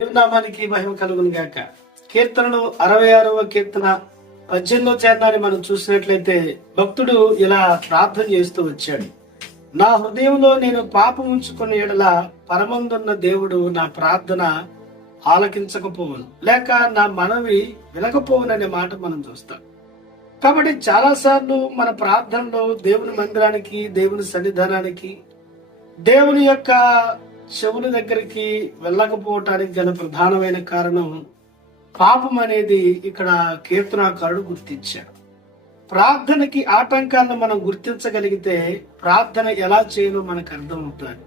నామానికి మహిమ కలుగును గాక. కీర్తనలు 66వ కీర్తన 18వ చరణాన్ని మనం చూసినట్లయితే భక్తుడు ఇలా ప్రార్థన చేస్తూ వచ్చాడు. నా హృదయంలో నేను పాపం ఉంచుకున్న ఎడల పరమందున్న దేవుడు నా ప్రార్థన ఆలకించకపోవును, లేక నా మనవి వినకపోవును అనే మాట మనం చూస్తాం. కాబట్టి చాలా సార్లు మన ప్రార్థనలో దేవుని మందిరానికి, దేవుని సన్నిధానానికి, దేవుని యొక్క చెవుల దగ్గరికి వెళ్ళకపోవటానికి గల ప్రధానమైన కారణం పాపం అనేది ఇక్కడ కీర్తనాకారుడు గుర్తించాడు. ప్రార్థనకి ఆటంకాలను మనం గుర్తించగలిగితే ప్రార్థన ఎలా చేయాలో మనకు అర్థమవుతుంది.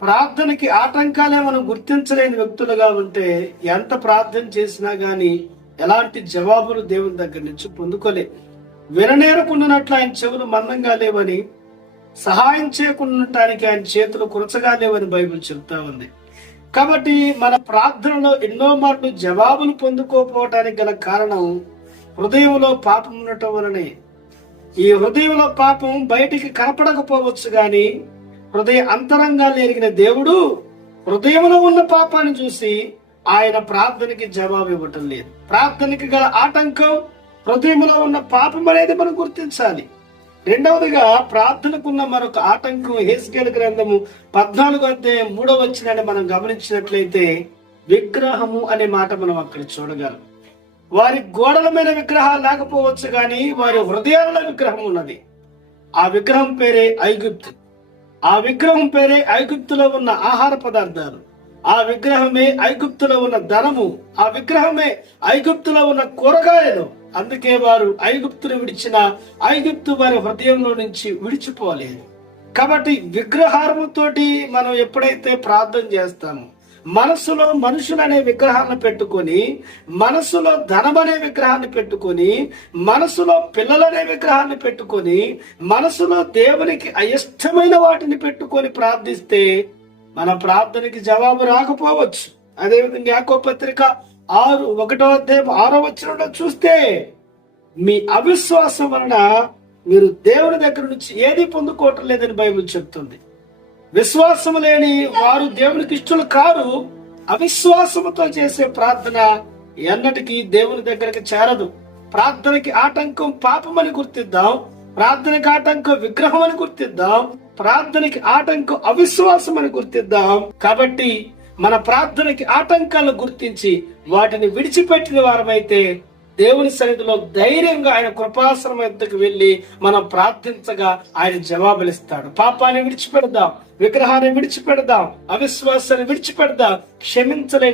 ప్రార్థనకి ఆటంకాలే మనం గుర్తించలేని వ్యక్తులుగా ఉంటే ఎంత ప్రార్థన చేసినా గాని ఎలాంటి జవాబులు దేవుని దగ్గర నుంచి పొందుకోలే. విననేరకుండానట్లు ఆయన చెవులు మందంగా లేవని, సహాయం చేయకుండటానికి ఆయన చేతులు కురచగా లేవని బైబిల్ చెప్తా ఉంది. కాబట్టి మన ప్రార్థనలో ఎన్నో మార్లు జవాబులు పొందుకోకపోవటానికి గల కారణం హృదయంలో పాపం ఉండటం వలనే. ఈ హృదయంలో పాపం బయటికి కనపడకపోవచ్చు గాని హృదయ అంతరంగాలు ఎరిగిన దేవుడు హృదయంలో ఉన్న పాపాన్ని చూసి ఆయన ప్రార్థనకి జవాబు ఇవ్వటం లేదు. ప్రార్థనకి గల ఆటంకం హృదయంలో ఉన్న పాపం అనేది మనం గుర్తించాలి. రెండవదిగా ప్రార్థనకున్న మరొక ఆటంకం హెస్కేలు గ్రంథము 14:3 మనం గమనించినట్లయితే విగ్రహము అనే మాట మనం అక్కడ చూడగలం. వారి గోడల మీద విగ్రహాలు లేకపోవచ్చు గాని వారి హృదయాలలో విగ్రహం ఉన్నది. ఆ విగ్రహం పేరే ఐగుప్తు. ఆ విగ్రహం పేరే ఐగుప్తులో ఉన్న ఆహార పదార్థాలు. ఆ విగ్రహమే ఐగుప్తులో ఉన్న ధనము. ఆ విగ్రహమే ఐగుప్తులో ఉన్న కూరగాయలు. అందుకే వారు ఐగుప్తును విడిచిన ఐగుప్తు వారి హృదయంలో నుంచి విడిచిపోలేదు. కాబట్టి విగ్రహారముతోటి మనం ఎప్పుడైతే ప్రార్థన చేస్తామో, మనసులో మనుషులనే విగ్రహాలను పెట్టుకొని, మనసులో ధనం అనే విగ్రహాన్ని పెట్టుకొని, మనసులో పిల్లలనే విగ్రహాన్ని పెట్టుకొని, మనసులో దేవునికి అయిష్టమైన వాటిని పెట్టుకొని ప్రార్థిస్తే మన ప్రార్థనకి జవాబు రాకపోవచ్చు. అదేవిధంగా యాకోబు పత్రిక 6:1 చూస్తే మీ అవిశ్వాసం వలన మీరు దేవుని దగ్గర నుంచి ఏది పొందుకోవటం లేదని బైబిల్ చెప్తుంది. విశ్వాసం లేని వారు దేవునికి ఇష్టలు కారు. అవిశ్వాసముతో చేసే ప్రార్థన ఎన్నటికీ దేవుని దగ్గరికి చేరదు. ప్రార్థనకి ఆటంకం పాపం అని గుర్తిద్దాం. ప్రార్థనకి ఆటంకం విగ్రహం అని గుర్తిద్దాం. ప్రార్థనకి ఆటంకం అవిశ్వాసం అని గుర్తిద్దాం. కాబట్టి మన ప్రార్థనకి ఆటంకాలను గుర్తించి వాటిని విడిచిపెట్టిన వారమైతే దేవుని సన్నిధిలో ధైర్యంగా ఆయన కృపాసనం వద్దకు వెళ్లి మనం ప్రార్థించగా ఆయన జవాబులిస్తాడు. పాపాన్ని విడిచిపెడదాం, విగ్రహాన్ని విడిచిపెడదాం, అవిశ్వాసాన్ని విడిచిపెడదాం. క్షమించలేని